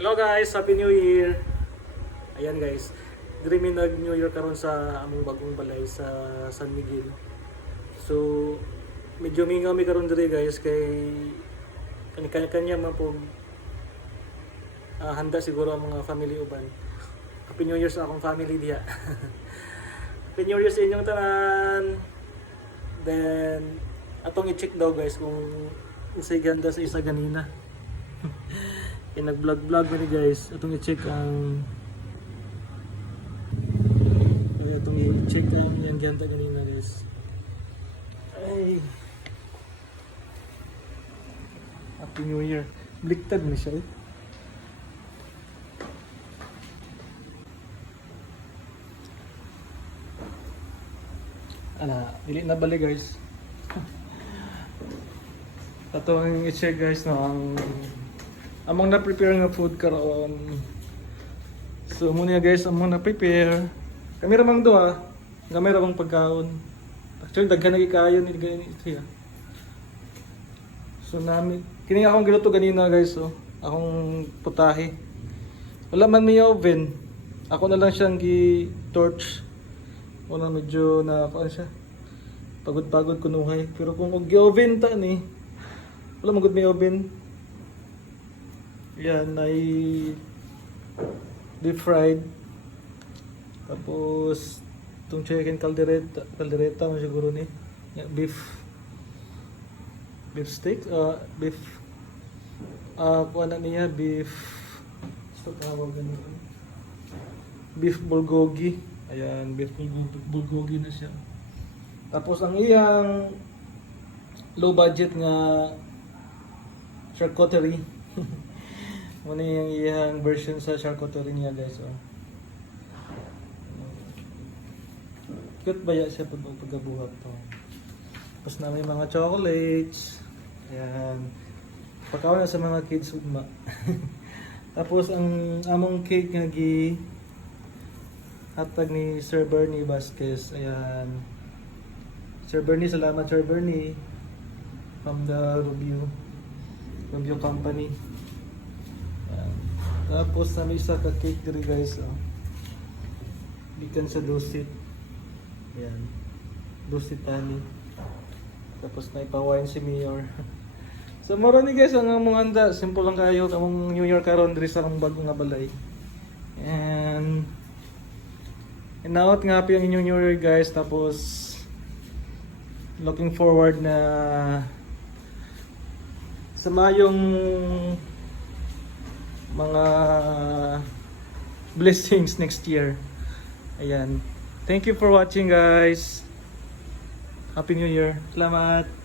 Hello guys, Happy New Year. Ayan guys, diri mi nag New Year karon sa among bagong balay sa San Miguel. So medyo mingaw mi karon diri guys kay kanya-kanya man po handa siguro ang mga family uban. Happy New Year sa akong family diha. Happy New Year sa inyong tanan. Then atong i-check daw guys kung usay ganda sa isa ganina. Kaya nag-vlog ni guys. Atong i-check ang yan ganda ganina guys. Ay. Happy New Year. Bliktad na siya eh. Dili na bali guys. Ato ang i-check guys no ang among na-prepare nga food karon. So muna guys among na-prepare. Kami ramang duha, gamay ramang pagkaon. Actually daghan na ikayon ni ganito siya. So nami kini akong giluto ganina guys so akong putahe. Wala man may oven. Ako na lang siyang gi-torch. Wala medyo na ano siya. Pagod-pagod kunuhay. Pero kung og-oven ta ni, wala magud may oven. Yan ay deep fried. Tapos itong chicken caldereta mo siguro ni. Yan, beef steak, beef kuha na niya, beef ito tawag ganito. Beef bulgogi. Ayan, beef bulgogi na siya. Tapos ang iyang low budget nga charcuterie. Muna yung iyang version sa charcuterie niya guys. Oh. Cute ba siya pagkabuhat to. Tapos na may mga chocolates. Ayan. Pagkawan na sa mga kids ugma. Tapos ang among cake nga gi hatag ni Sir Bernie Vasquez. Ayan. Sir Bernie, salamat Sir Bernie from the review company. Ayan. Tapos na may isa ka cake diri guys. Oh. Bikan sa Dusit. Ayan. Dusit tani. Tapos na ipa-wine si Mayor. So moro ni guys ang among anda. Simple lang kayo among New Year karon diri sa among bagong nga balay. And naot nga happy ang inyong New Year guys. Tapos looking forward na sa mayong mga blessings next year. Ayan. Thank you for watching guys. Happy New Year. Salamat.